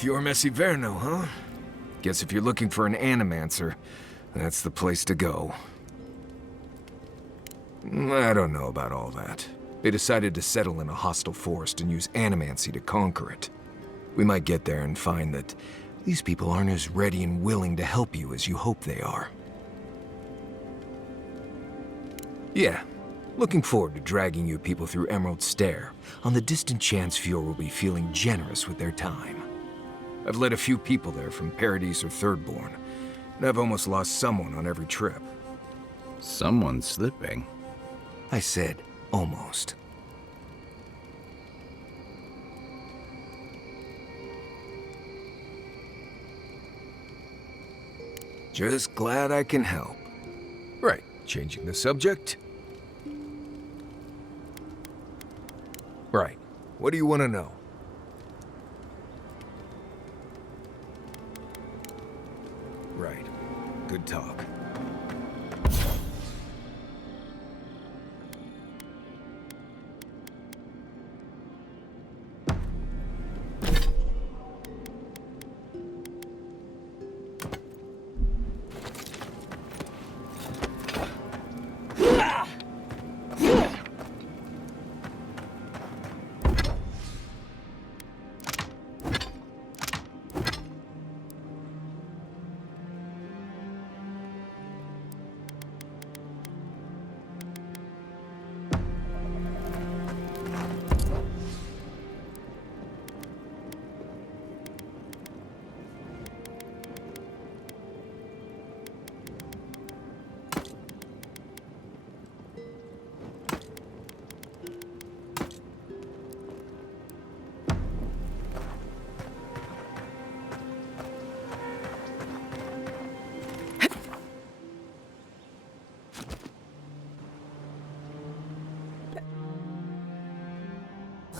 Fior Messiverno, huh? Guess if you're looking for an animancer, that's the place to go. I don't know about all that. They decided to settle in a hostile forest and use animancy to conquer it. We might get there and find that these people aren't as ready and willing to help you as you hope they are. Yeah, looking forward to dragging you people through Emerald Stair, on the distant chance Fior will be feeling generous with their time. I've led a few people there from Paradise or Thirdborn, and I've almost lost someone on every trip. Someone's slipping. I said, almost. Just glad I can help. Right, changing the subject? Right, what do you want to know? Right, good talk.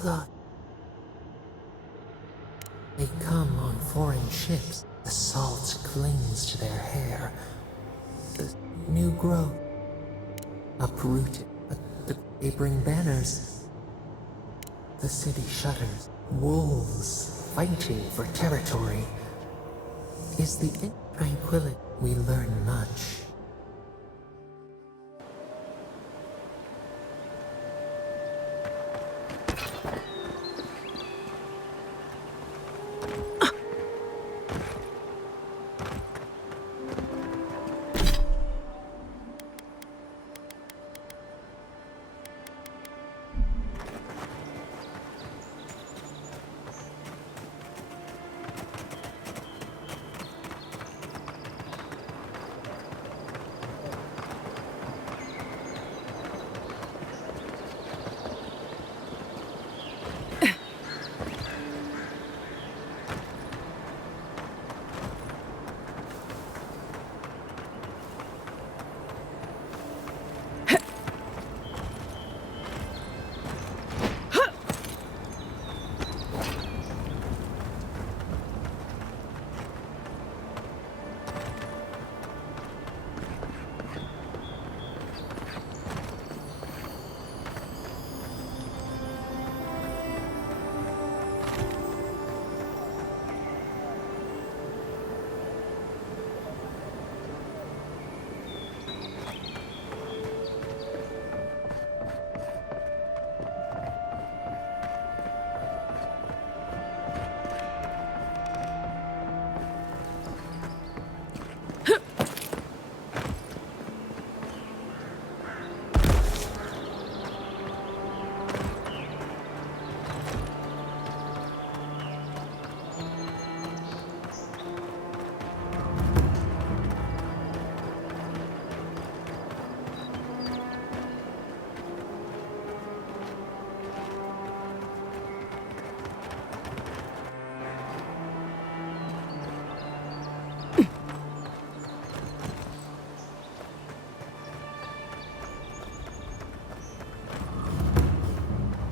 Look. They come on foreign ships. The salt clings to their hair. The new growth. Uprooted. But they bring banners. The city shudders. Wolves fighting for territory. Is the tranquility we learn much.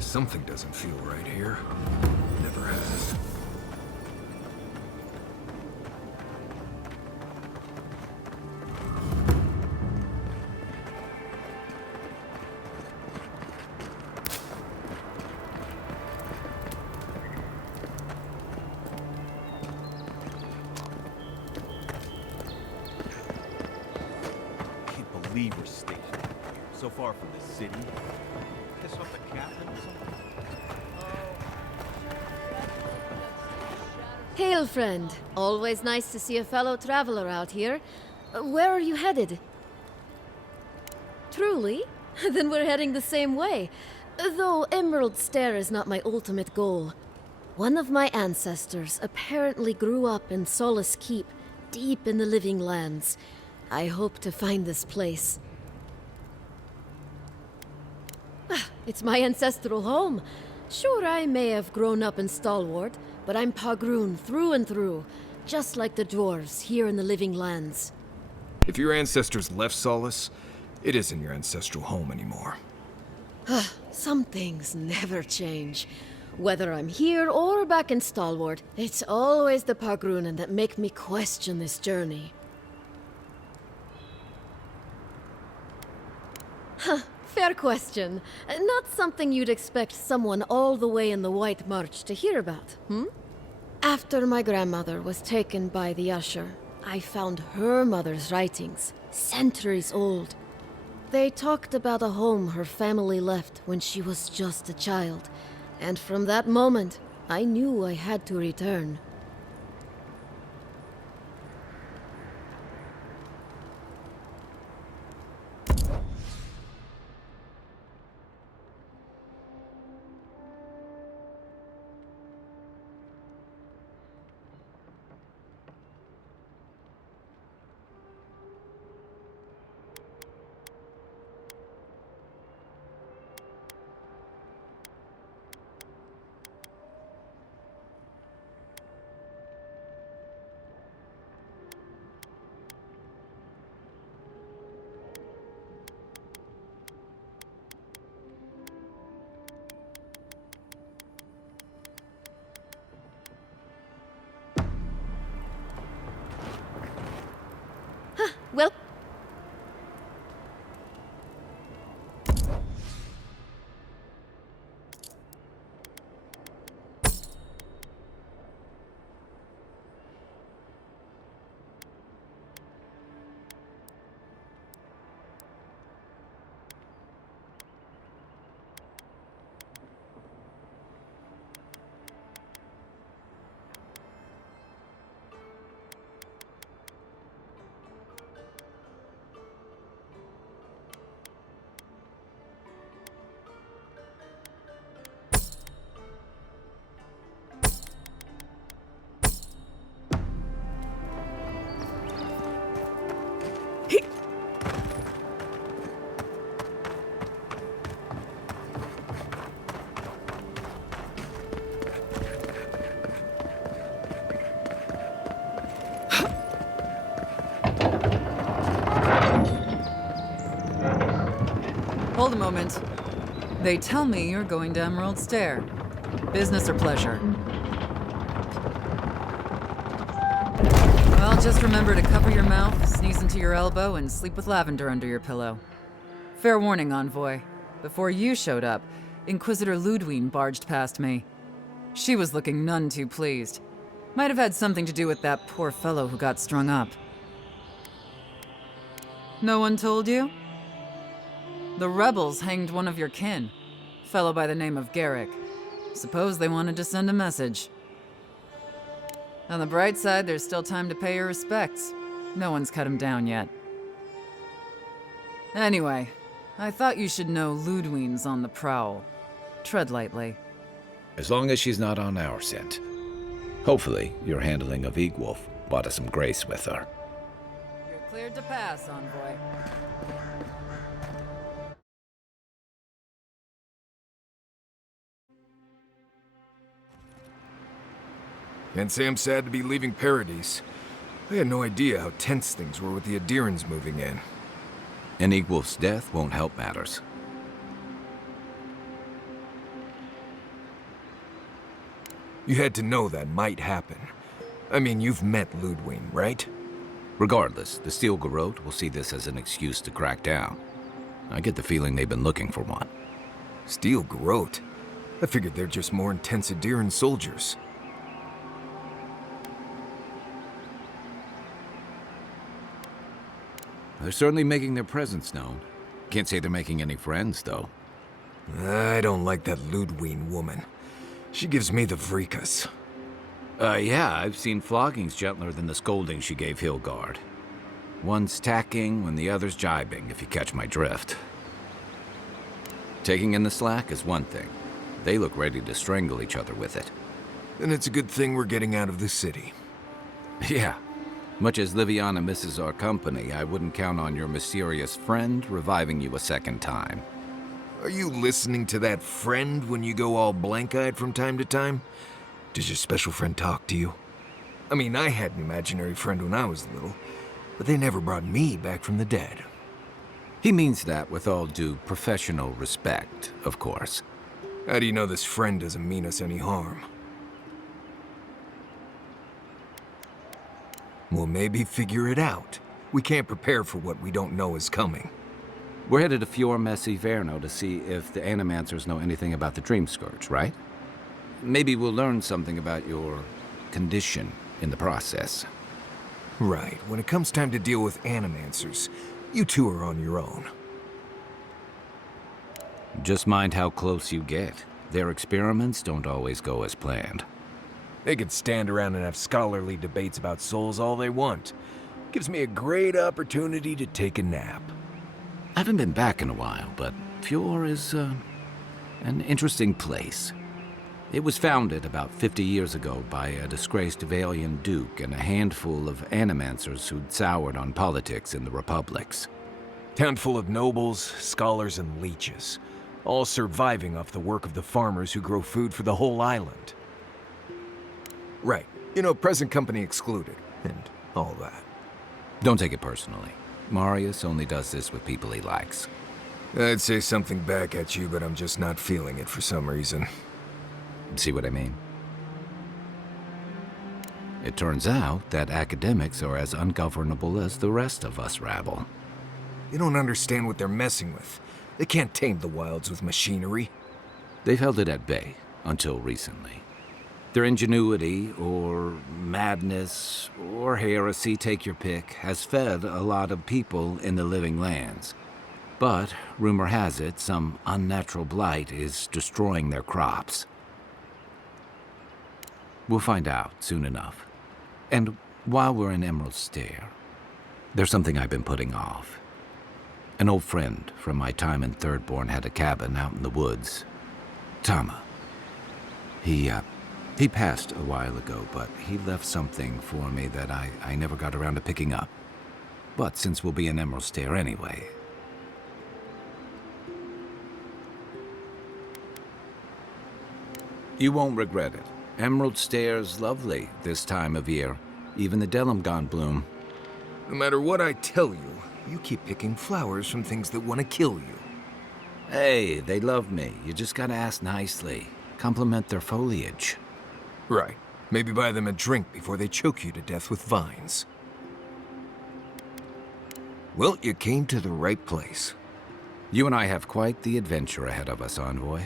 Something doesn't feel right here. Never has. Lever station here, so far from the city. Piss off the captain or something? Hail, friend. Always nice to see a fellow traveler out here. Where are you headed? Truly? Then we're heading the same way. Though Emerald Stair is not my ultimate goal. One of my ancestors apparently grew up in Solace Keep, deep in the Living Lands. I hope to find this place. It's my ancestral home. Sure, I may have grown up in Stalwart, but I'm Pagroon through and through, just like the dwarves here in the Living Lands. If your ancestors left Solace, it isn't your ancestral home anymore. Some things never change. Whether I'm here or back in Stalwart, it's always the Pagroonen that make me question this journey. Fair question. Not something you'd expect someone all the way in the White March to hear about, hmm? After my grandmother was taken by the Usher, I found her mother's writings, centuries old. They talked about a home her family left when she was just a child, and from that moment, I knew I had to return. Well, Hold a moment. They tell me you're going to Emerald Stair. Business or pleasure? Well, just remember to cover your mouth, sneeze into your elbow, and sleep with lavender under your pillow. Fair warning, Envoy. Before you showed up, Inquisitor Ludwine barged past me. She was looking none too pleased. Might have had something to do with that poor fellow who got strung up. No one told you? The rebels hanged one of your kin, fellow by the name of Garrick. Suppose they wanted to send a message. On the bright side, there's still time to pay your respects. No one's cut him down yet. Anyway, I thought you should know Ludwine's on the prowl. Tread lightly. As long as she's not on our scent. Hopefully, your handling of Egwolf brought us some grace with her. You're cleared to pass, Envoy. Can't say I'm sad to be leaving Paradise. I had no idea how tense things were with the Adirans moving in. And Egwolf's death won't help matters. You had to know that might happen. I mean, you've met Ludwine, right? Regardless, the Steel Garrote will see this as an excuse to crack down. I get the feeling they've been looking for one. Steel Garrote? I figured they're just more intense Adiran soldiers. they're certainly making their presence known. Can't say they're making any friends, though. I don't like that Ludwig woman. She gives me the vreekas. Yeah, I've seen floggings gentler than the scolding she gave Hilgard. One's tacking when the other's jibing, if you catch my drift. Taking in the slack is one thing. They look ready to strangle each other with it. Then it's a good thing we're getting out of the city. Yeah. Much as Liviana misses our company, I wouldn't count on your mysterious friend reviving you a second time. Are you listening to that friend when you go all blank-eyed from time to time? Does your special friend talk to you? I mean, I had an imaginary friend when I was little, but they never brought me back from the dead. He means that with all due professional respect, of course. How do you know this friend doesn't mean us any harm? Well, maybe figure it out. We can't prepare for what we don't know is coming. We're headed to Fior Messi Verno to see if the Animancers know anything about the Dream Scourge, right? Maybe we'll learn something about your condition in the process. Right. When it comes time to deal with Animancers, you two are on your own. Just mind how close you get. Their experiments don't always go as planned. They could stand around and have scholarly debates about souls all they want. Gives me a great opportunity to take a nap. I haven't been back in a while, but Fior is an interesting place. It was founded about 50 years ago by a disgraced Valian duke and a handful of animancers who'd soured on politics in the republics. Town full of nobles, scholars, and leeches, all surviving off the work of the farmers who grow food for the whole island. Right. You know, present company excluded, and all that. Don't take it personally. Marius only does this with people he likes. I'd say something back at you, but I'm just not feeling it for some reason. See what I mean? It turns out that academics are as ungovernable as the rest of us rabble. You don't understand what they're messing with. They can't tame the wilds with machinery. They've held it at bay until recently. Their ingenuity, or madness, or heresy, take your pick, has fed a lot of people in the living lands. But, rumor has it, some unnatural blight is destroying their crops. We'll find out soon enough. And while we're in Emerald Stair, there's something I've been putting off. An old friend from my time in Thirdborn had a cabin out in the woods. Tama. He passed a while ago, but he left something for me that I never got around to picking up. But since we'll be in Emerald Stair anyway... You won't regret it. Emerald Stair's lovely this time of year. Even the Delimgon bloom. No matter what I tell you, you keep picking flowers from things that want to kill you. Hey, they love me. You just gotta ask nicely. Compliment their foliage. Right. Maybe buy them a drink before they choke you to death with vines. Well, you came to the right place. You and I have quite the adventure ahead of us, Envoy.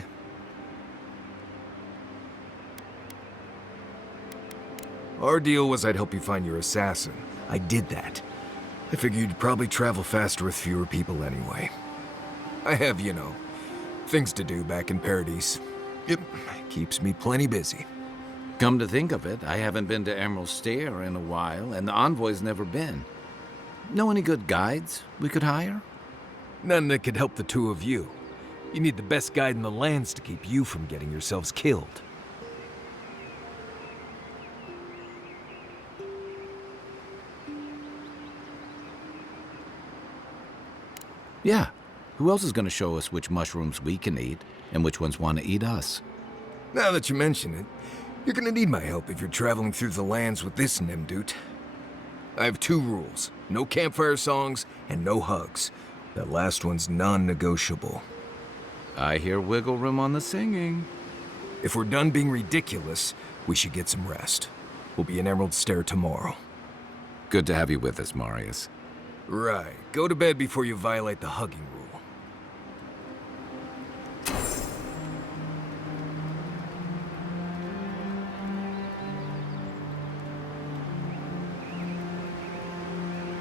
Our deal was I'd help you find your assassin. I did that. I figured you'd probably travel faster with fewer people anyway. I have, you know, things to do back in Paradise. It keeps me plenty busy. Come to think of it, I haven't been to Emerald Stair in a while, and the Envoy's never been. Know any good guides we could hire? None that could help the two of you. You need the best guide in the lands to keep you from getting yourselves killed. Yeah. Who else is going to show us which mushrooms we can eat and which ones want to eat us? Now that you mention it, you're gonna need my help if you're traveling through the lands with this Nimdut. I have 2 rules. No campfire songs and no hugs. That last one's non-negotiable. I hear wiggle room on the singing. If we're done being ridiculous, we should get some rest. We'll be in Emerald Stair tomorrow. Good to have you with us, Marius. Right. Go to bed before you violate the hugging rule.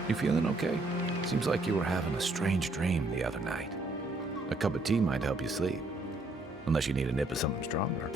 You feeling okay? Seems like you were having a strange dream the other night. A cup of tea might help you sleep. Unless you need a nip of something stronger.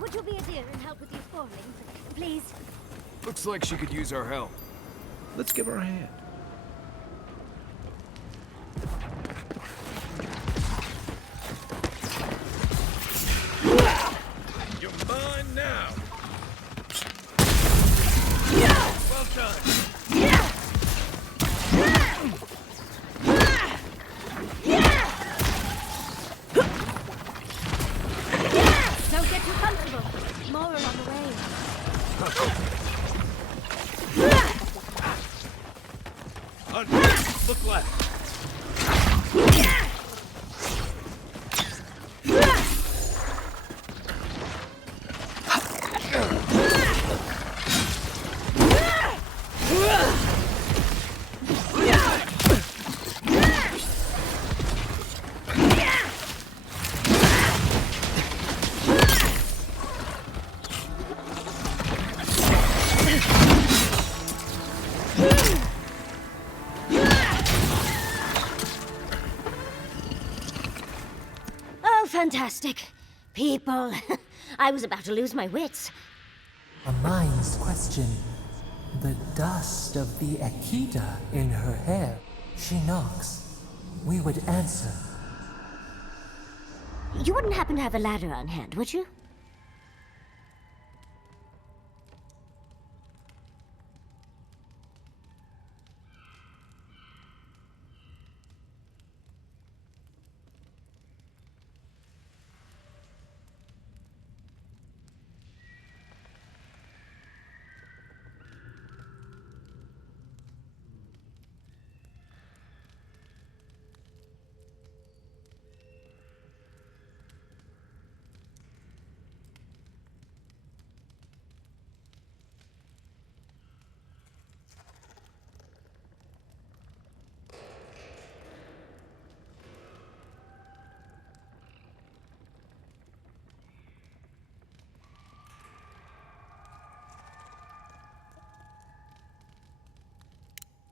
Would you be a dear and help with these falling, please? Looks like she could use our help. Let's give her a hand. You're mine now. Well done. Don't get too comfortable. More are on the way. Look left. Oh, fantastic. People. I was about to lose my wits. A mind's question. The dust of the Akita in her hair. She knocks. We would answer. You wouldn't happen to have a ladder on hand, would you?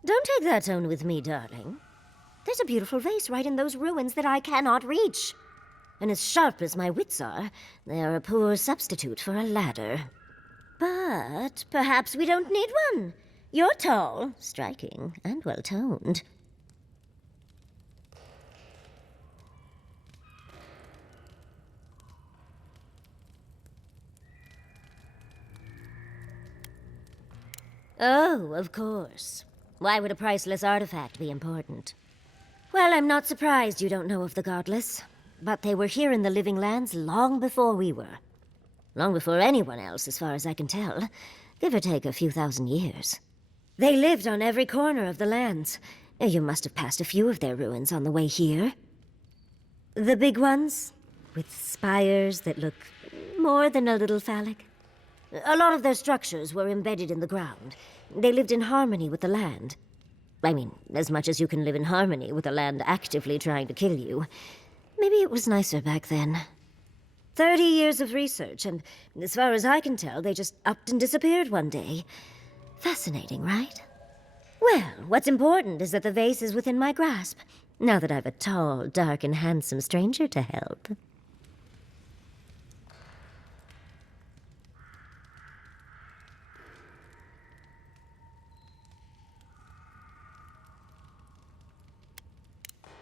Don't take that tone with me, darling. There's a beautiful vase right in those ruins that I cannot reach. And as sharp as my wits are, they are a poor substitute for a ladder. But perhaps we don't need one. You're tall, striking, and well-toned. Oh, of course. Why would a priceless artifact be important? Well, I'm not surprised you don't know of the Godless. But they were here in the Living Lands long before we were. Long before anyone else, as far as I can tell. Give or take a few thousand years. They lived on every corner of the lands. You must have passed a few of their ruins on the way here. The big ones? with spires that look more than a little phallic. A lot of their structures were embedded in the ground. They lived in harmony with the land. I mean, as much as you can live in harmony with the land actively trying to kill you. Maybe it was nicer back then. 30 years of research, and as far as I can tell, they just upped and disappeared one day. Fascinating, right? Well, what's important is that the vase is within my grasp, now that I've a tall, dark, and handsome stranger to help.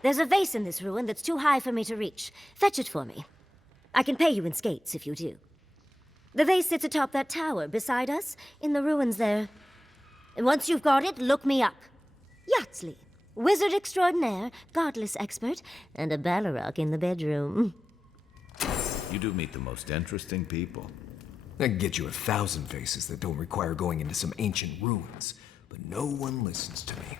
There's a vase in this ruin that's too high for me to reach. Fetch it for me. I can pay you in skates if you do. The vase sits atop that tower beside us, in the ruins there. And once you've got it, look me up. Yatsley, wizard extraordinaire, godless expert, and a Balrog in the bedroom. You do meet the most interesting people. I can get you 1,000 vases that don't require going into some ancient ruins, but no one listens to me.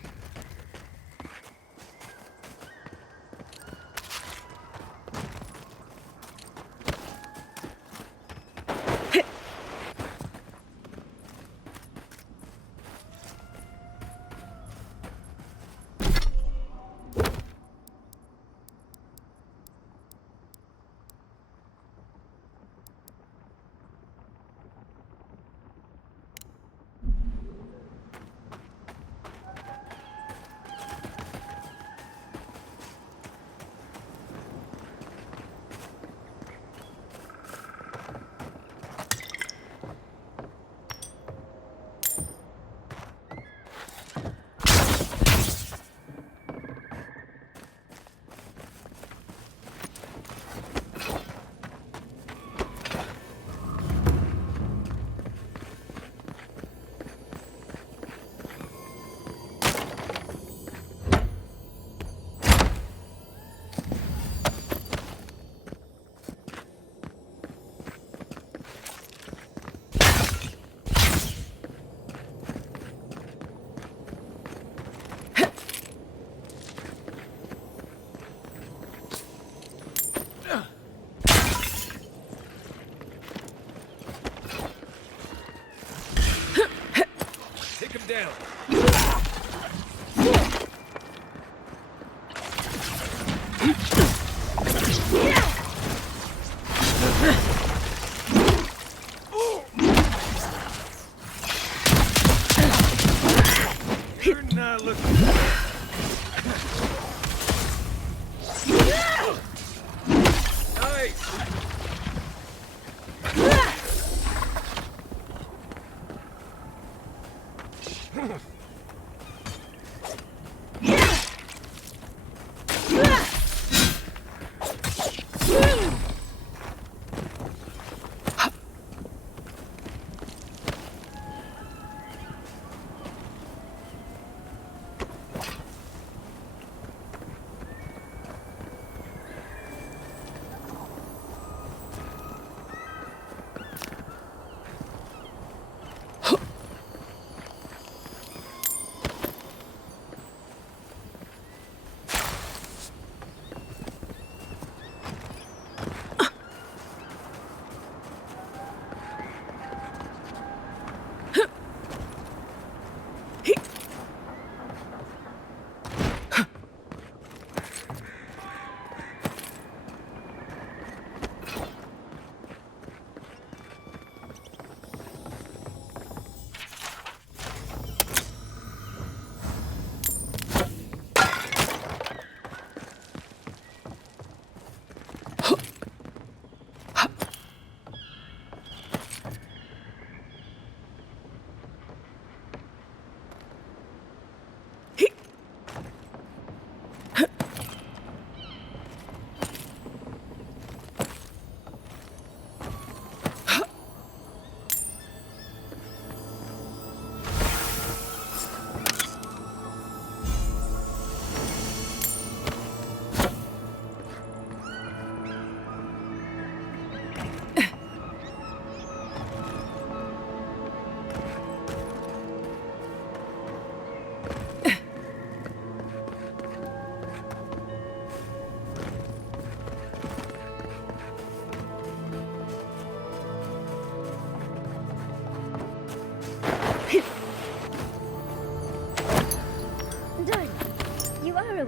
Down. You're not looking nice.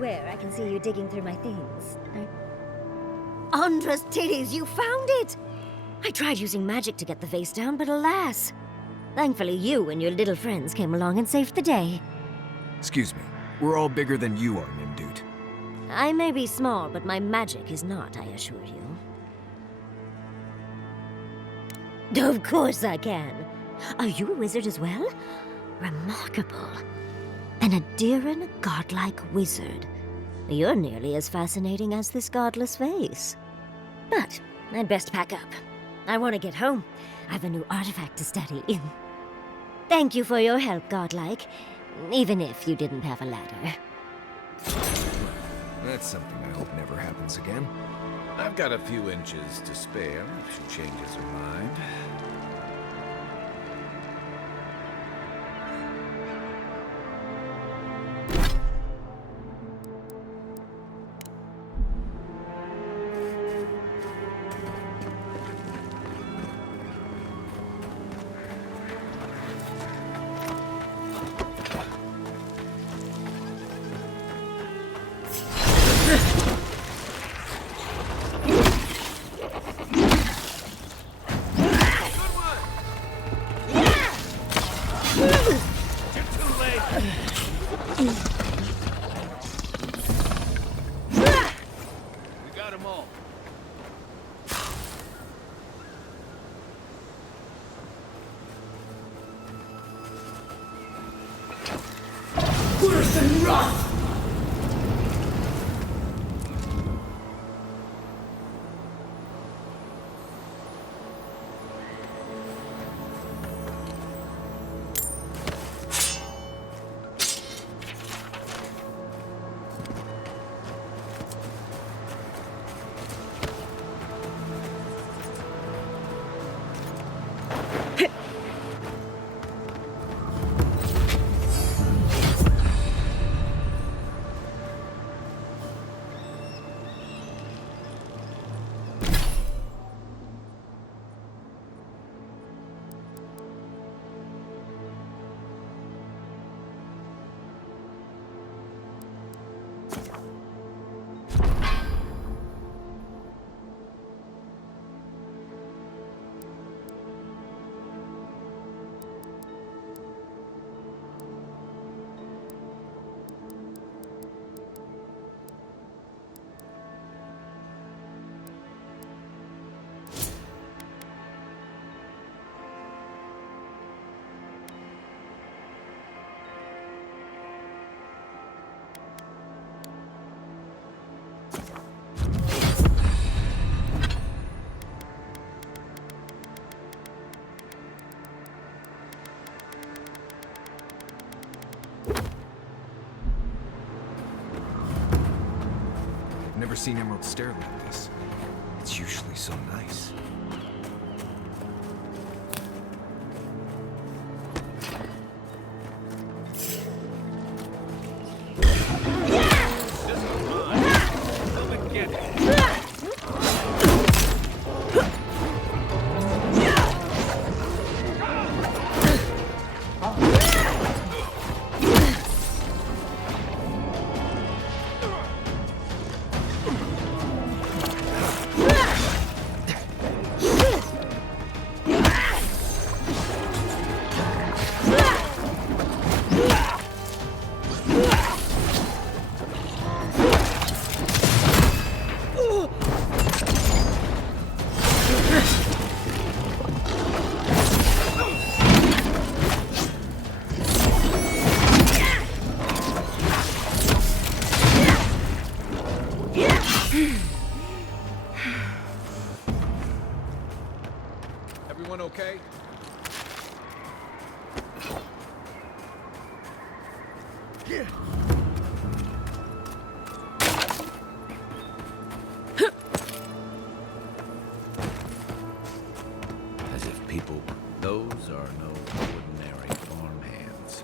swear I can see you digging through my things. Andra's titties, you found it! I tried using magic to get the vase down, but alas. Thankfully, you and your little friends came along and saved the day. Excuse me. We're all bigger than you are, Nimdude. I may be small, but my magic is not, I assure you. Of course I can. Are you a wizard as well? Remarkable. An Adiran godlike wizard. You're nearly as fascinating as this godless vase. But I'd best pack up. I want to get home. I've a new artifact to study. Thank you for your help, godlike. Even if you didn't have a ladder. That's something I hope never happens again. I've got a few inches to spare if she changes her mind. Never seen Emerald Stair like this. It's usually so nice. Everyone okay? As if people... Those are no ordinary farmhands.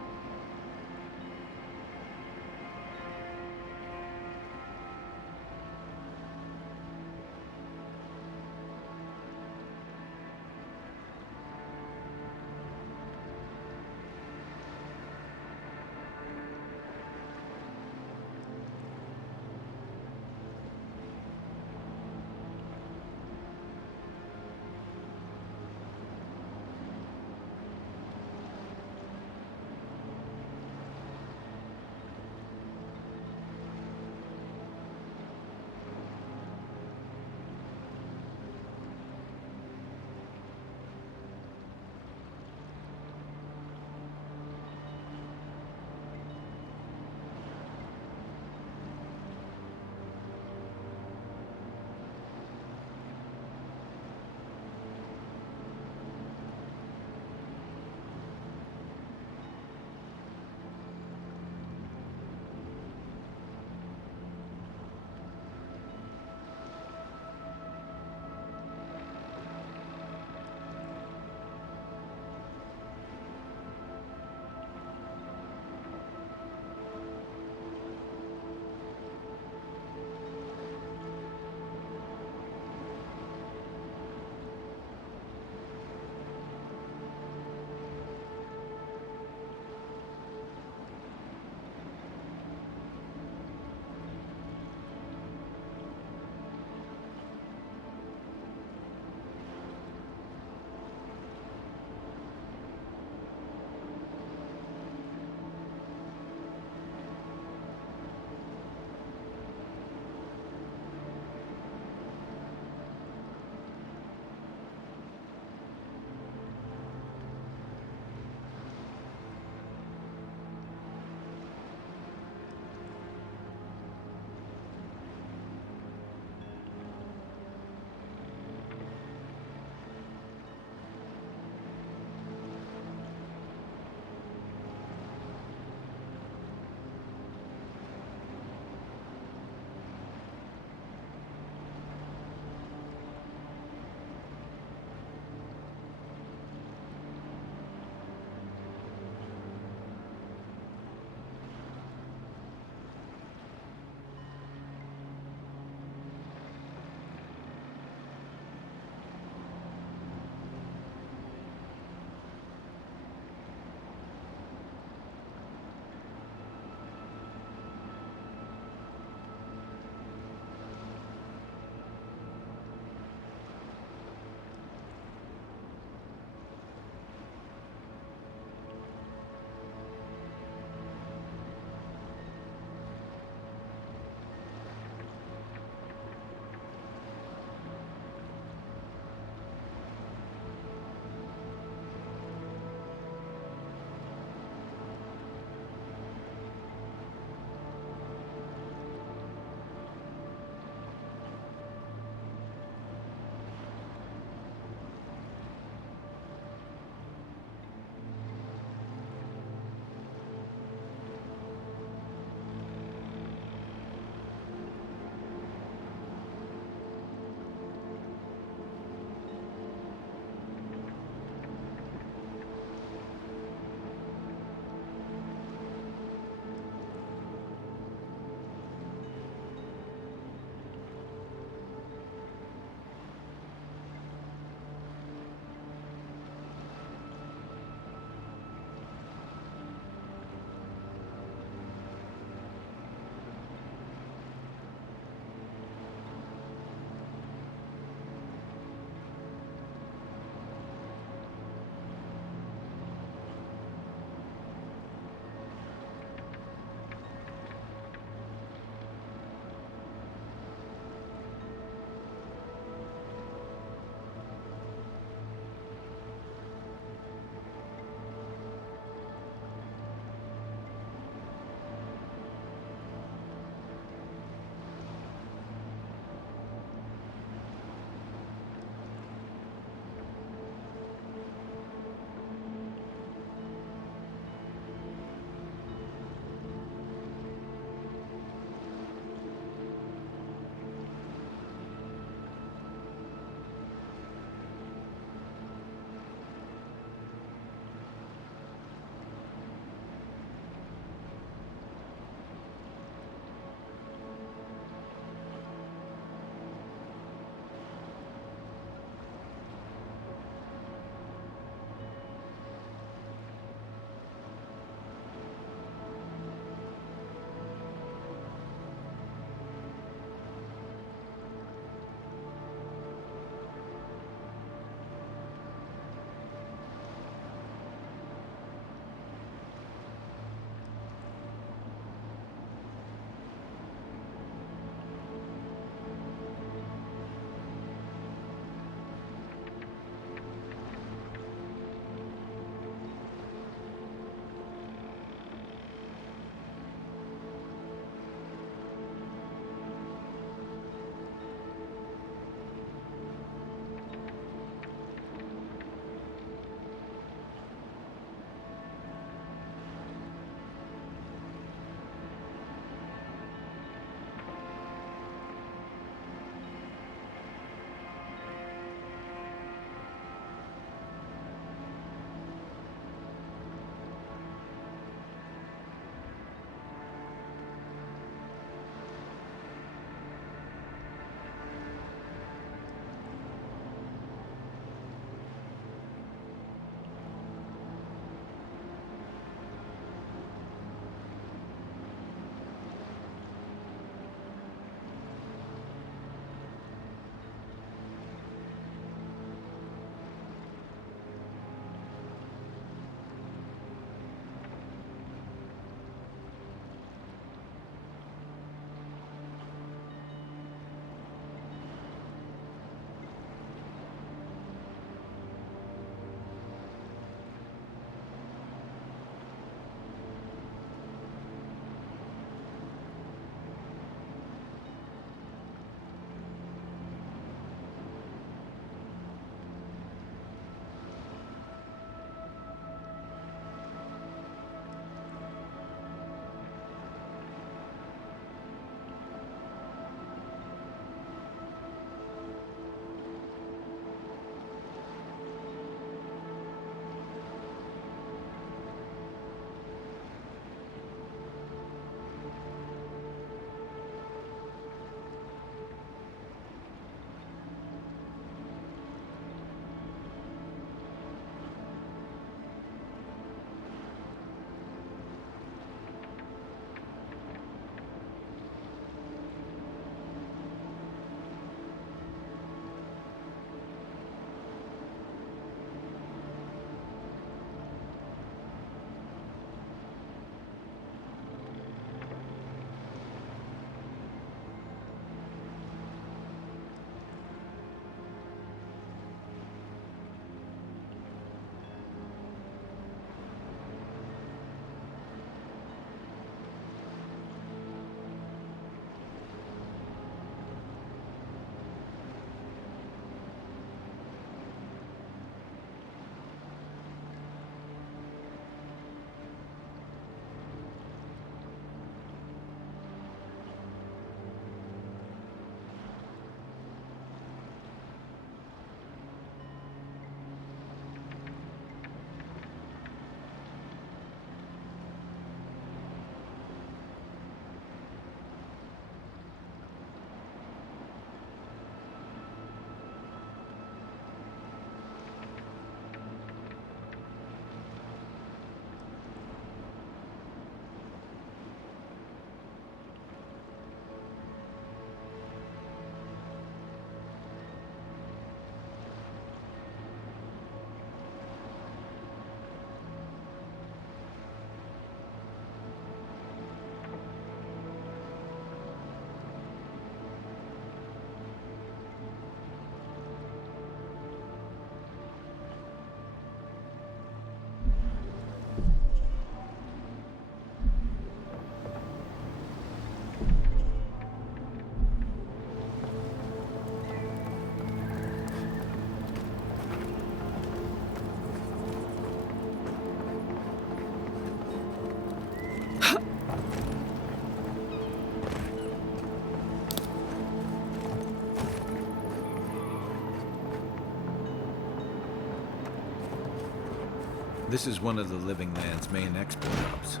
This is one of the Living Land's main export hubs.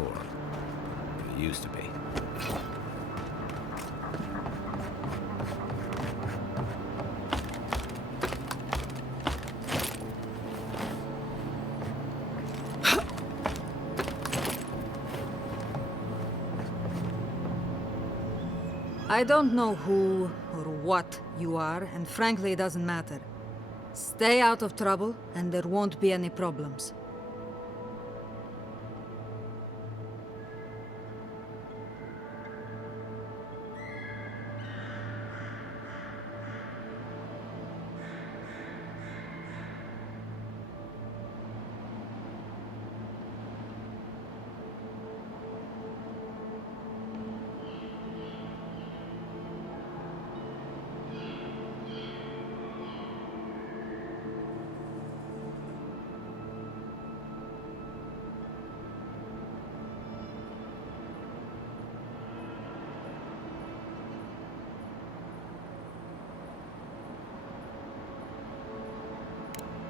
Or, it used to be. I don't know who or what you are, and frankly, it doesn't matter. Stay out of trouble, and there won't be any problems.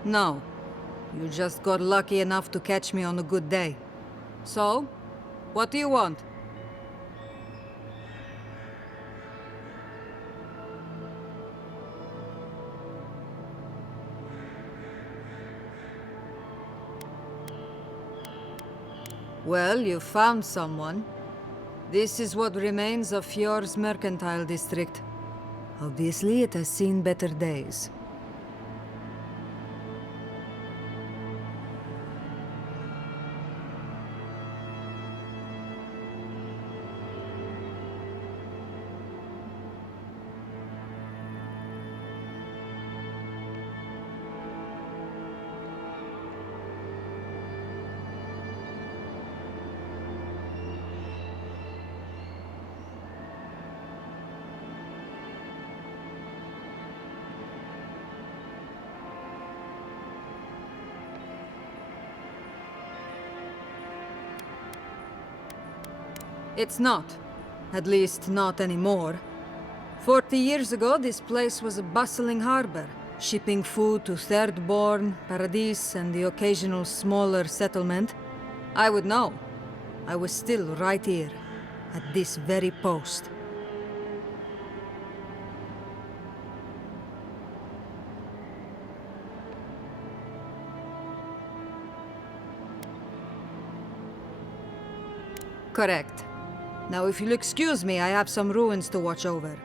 No. You just got lucky enough to catch me on a good day. So, what do you want? Well, you found someone. This is what remains of Fjord's mercantile district. Obviously, it has seen better days. It's not. At least, not anymore. 40 years ago, this place was a bustling harbor, shipping food to Thirdborn, Paradis, and the occasional smaller settlement. I would know. I was still right here, at this very post. Correct. Now, if you'll excuse me, I have some ruins to watch over.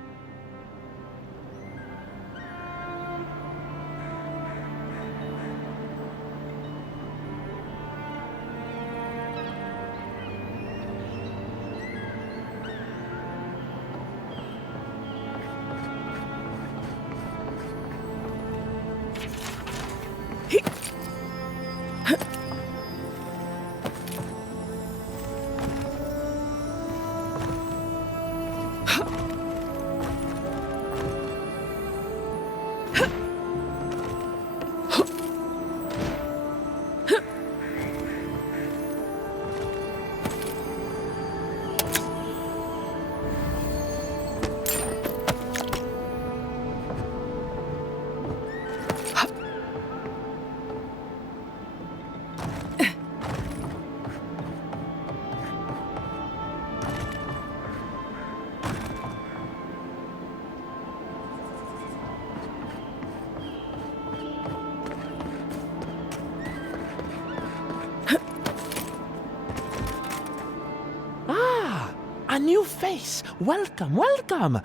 A new face! Welcome, welcome!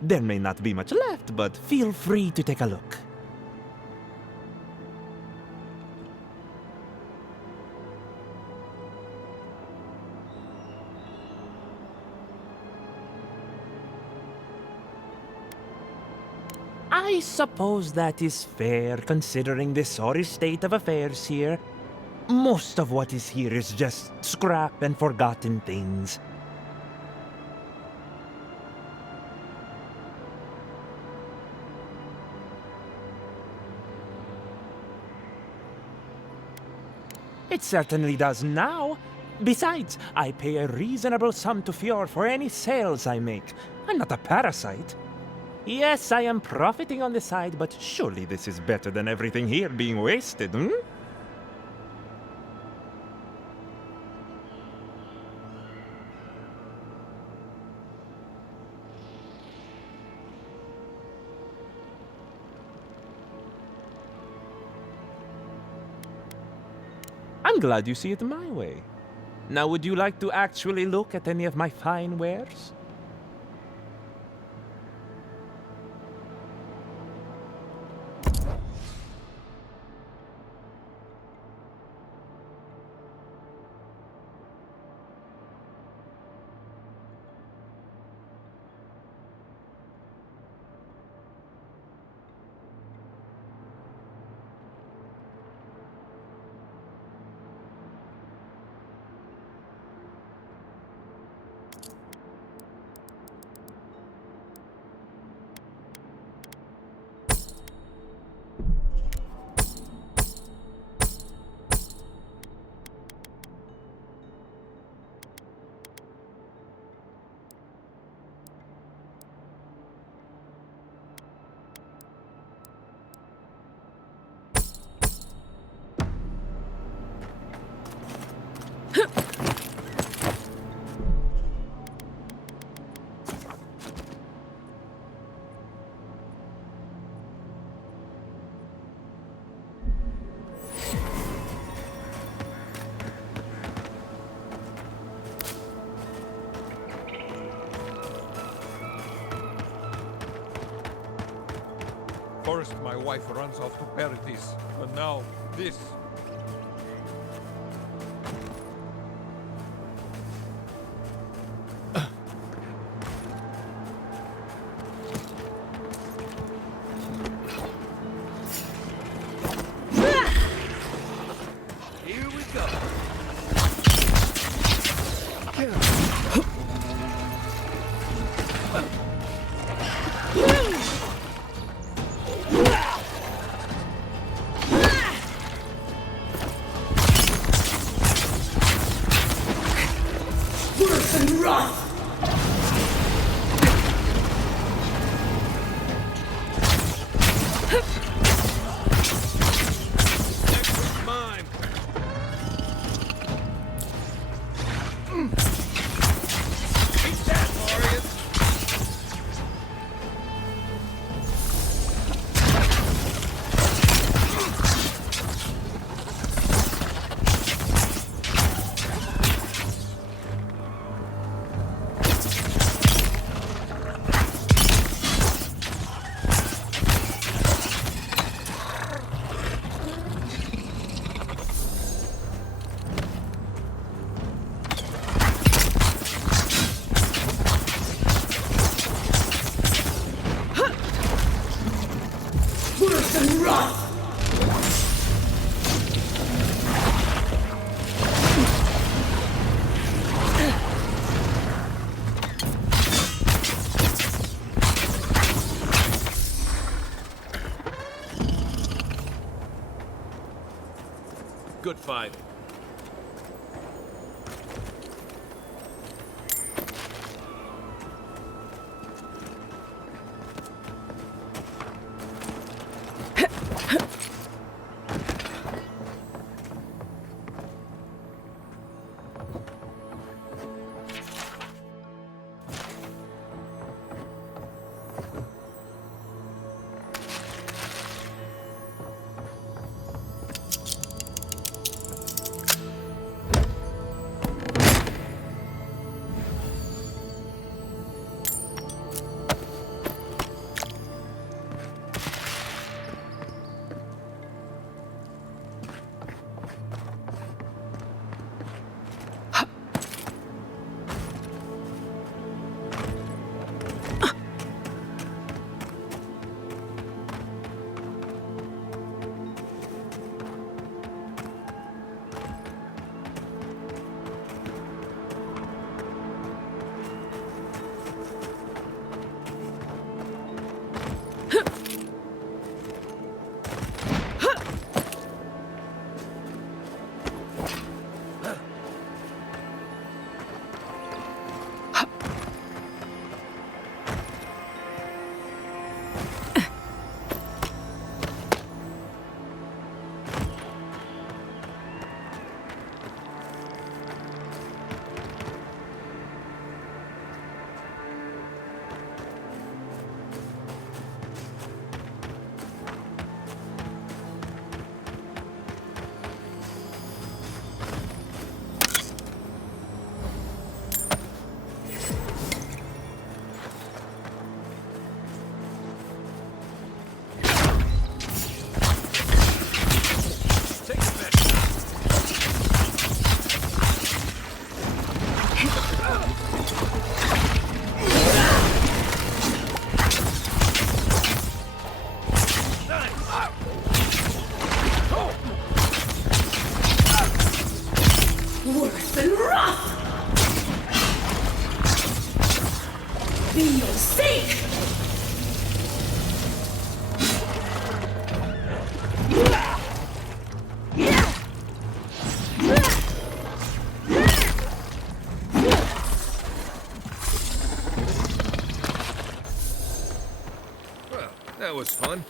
There may not be much left, but feel free to take a look. I suppose that is fair, considering the sorry state of affairs here. Most of what is here is just scrap and forgotten things. It certainly does now. Besides, I pay a reasonable sum to Fjord for any sales I make. I'm not a parasite. Yes, I am profiting on the side, but surely this is better than everything here being wasted, hmm? I'm glad you see it my way. Now, would you like to actually look at any of my fine wares? First, my wife runs off to Paradise, and now this. Here we go. Good fight. that was fun.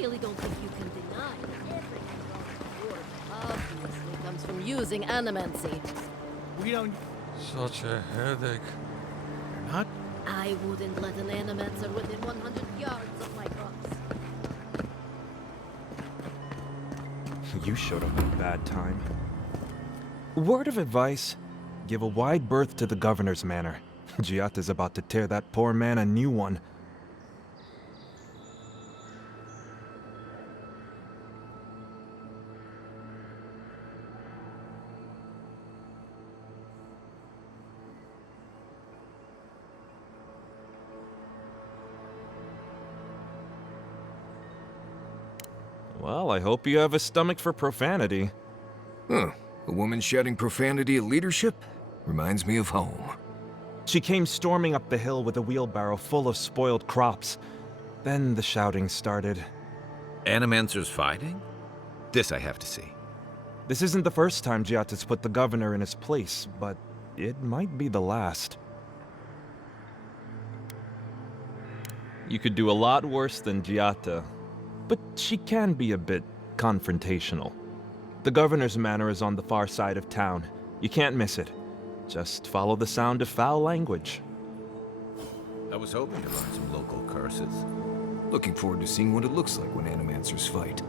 I really don't think you can deny that everything wrong with the war obviously comes from using animancy. We don't... Such a headache. Not... I wouldn't let an animancer within 100 yards of my crops. You showed up at a bad time. Word of advice, give a wide berth to the governor's manor. Giatta's about to tear that poor man a new one. Well, I hope you have a stomach for profanity. Huh. A woman shouting profanity at leadership? Reminds me of home. She came storming up the hill with a wheelbarrow full of spoiled crops. Then the shouting started. Animancers fighting? This I have to see. This isn't the first time Giatta's put the governor in his place, but it might be the last. You could do a lot worse than Giatta, but she can be a bit confrontational. The governor's manor is on the far side of town. You can't miss it. Just follow the sound of foul language. I was hoping to learn some local curses. Looking forward to seeing what it looks like when animancers fight.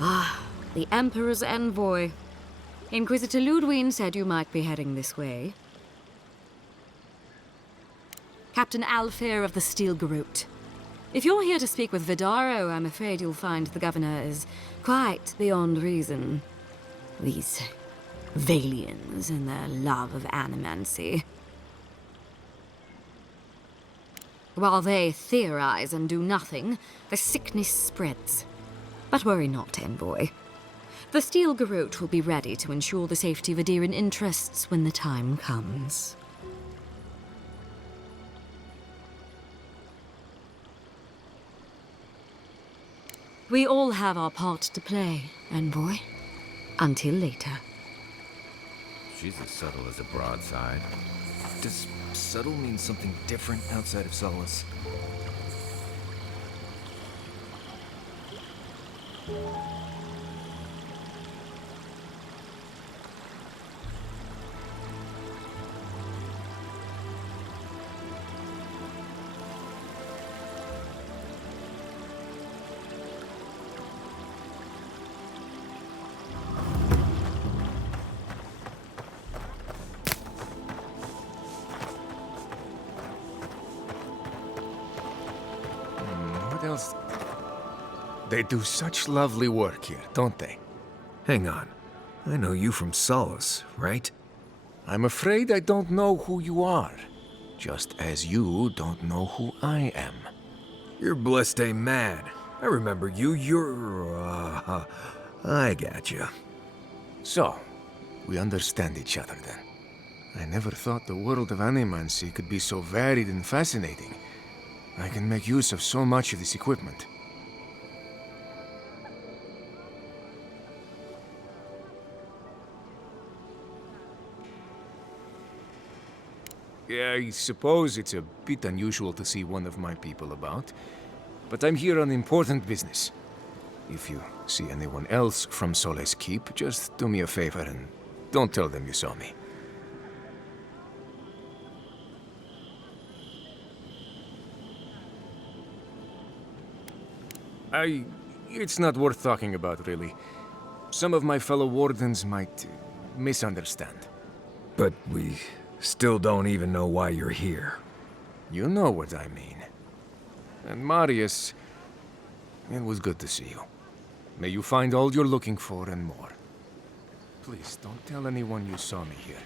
Ah, the Emperor's envoy. Inquisitor Ludwig said you might be heading this way. Captain Alfair of the Steel Garrote. If you're here to speak with Vidaro, I'm afraid you'll find the governor is quite beyond reason. These Valians and their love of animancy. While they theorize and do nothing, the sickness spreads. But worry not, envoy. The Steel Garrote will be ready to ensure the safety of Adiran interests when the time comes. We all have our part to play, envoy. Until later. She's as subtle as a broadside. Does subtle mean something different outside of Solace? What else? They do such lovely work here, don't they? Hang on. I know you from Solace, right? I'm afraid I don't know who you are. Just as you don't know who I am. You're Blessed Man. I remember you. I gotcha. So, we understand each other then. I never thought the world of animancy could be so varied and fascinating. I can make use of so much of this equipment. I suppose it's a bit unusual to see one of my people about, but I'm here on important business. If you see anyone else from Sole's Keep, just do me a favor and don't tell them you saw me. It's not worth talking about, really. Some of my fellow wardens might misunderstand. But we Still don't even know why you're here. You know what I mean. And Marius, it was good to see you. May you find all you're looking for and more. Please, don't tell anyone you saw me here.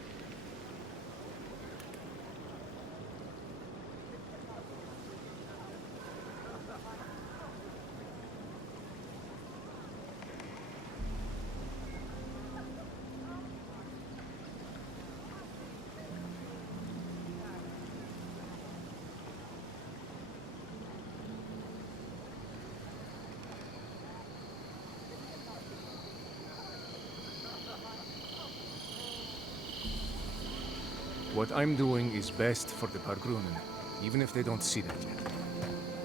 What I'm doing is best for the Pargrunen, even if they don't see that yet.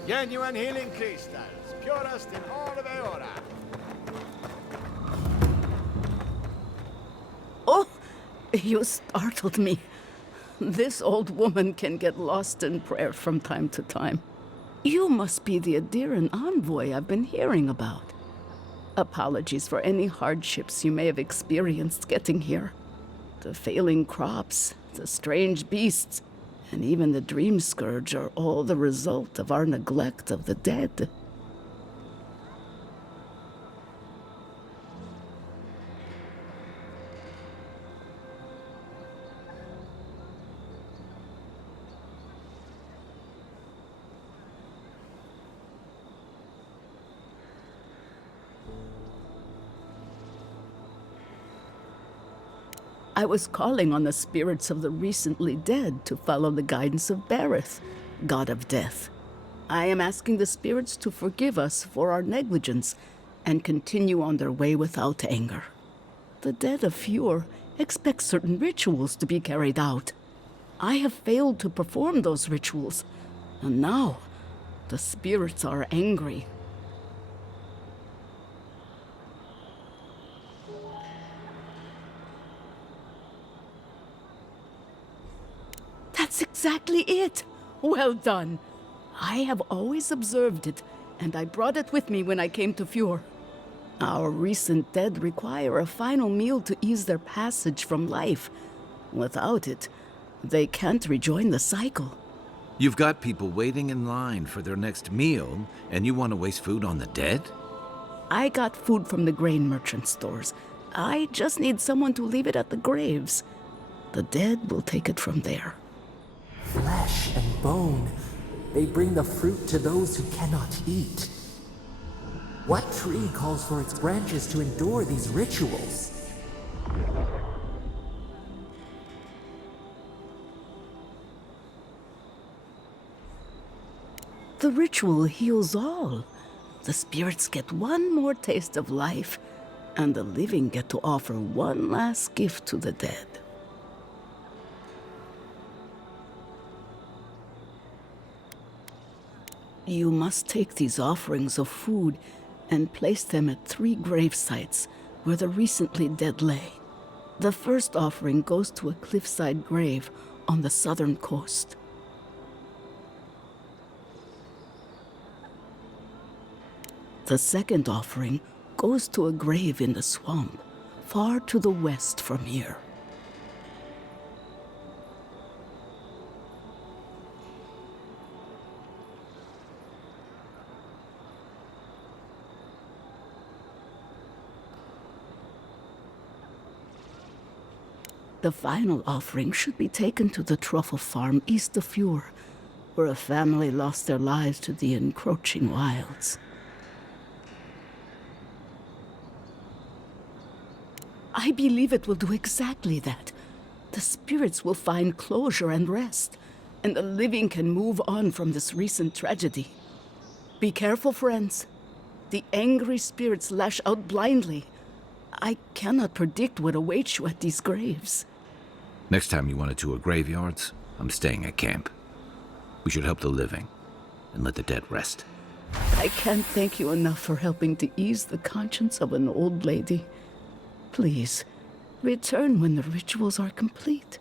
Genuine healing crystals, purest in all of Eora. Oh, you startled me. This old woman can get lost in prayer from time to time. You must be the Adiran envoy I've been hearing about. Apologies for any hardships you may have experienced getting here. The failing crops, the strange beasts, and even the dream scourge are all the result of our neglect of the dead. I was calling on the spirits of the recently dead to follow the guidance of Bareth, god of death. I am asking the spirits to forgive us for our negligence and continue on their way without anger. The dead of Fjord expect certain rituals to be carried out. I have failed to perform those rituals, and now the spirits are angry. That's exactly it. Well done. I have always observed it, and I brought it with me when I came to Fjord. Our recent dead require a final meal to ease their passage from life. Without it, they can't rejoin the cycle. You've got people waiting in line for their next meal, and you want to waste food on the dead? I got food from the grain merchant stores. I just need someone to leave it at the graves. The dead will take it from there. Flesh and bone. They bring the fruit to those who cannot eat. What tree calls for its branches to endure these rituals? The ritual heals all. The spirits get one more taste of life, and the living get to offer one last gift to the dead. You must take these offerings of food and place them at 3 grave sites where the recently dead lay. The first offering goes to a cliffside grave on the southern coast. The second offering goes to a grave in the swamp, far to the west from here. The final offering should be taken to the truffle farm east of Fjord, where a family lost their lives to the encroaching wilds. I believe it will do exactly that. The spirits will find closure and rest, and the living can move on from this recent tragedy. Be careful, friends. The angry spirits lash out blindly. I cannot predict what awaits you at these graves. Next time you want to tour graveyards, I'm staying at camp. We should help the living and let the dead rest. I can't thank you enough for helping to ease the conscience of an old lady. Please, return when the rituals are complete.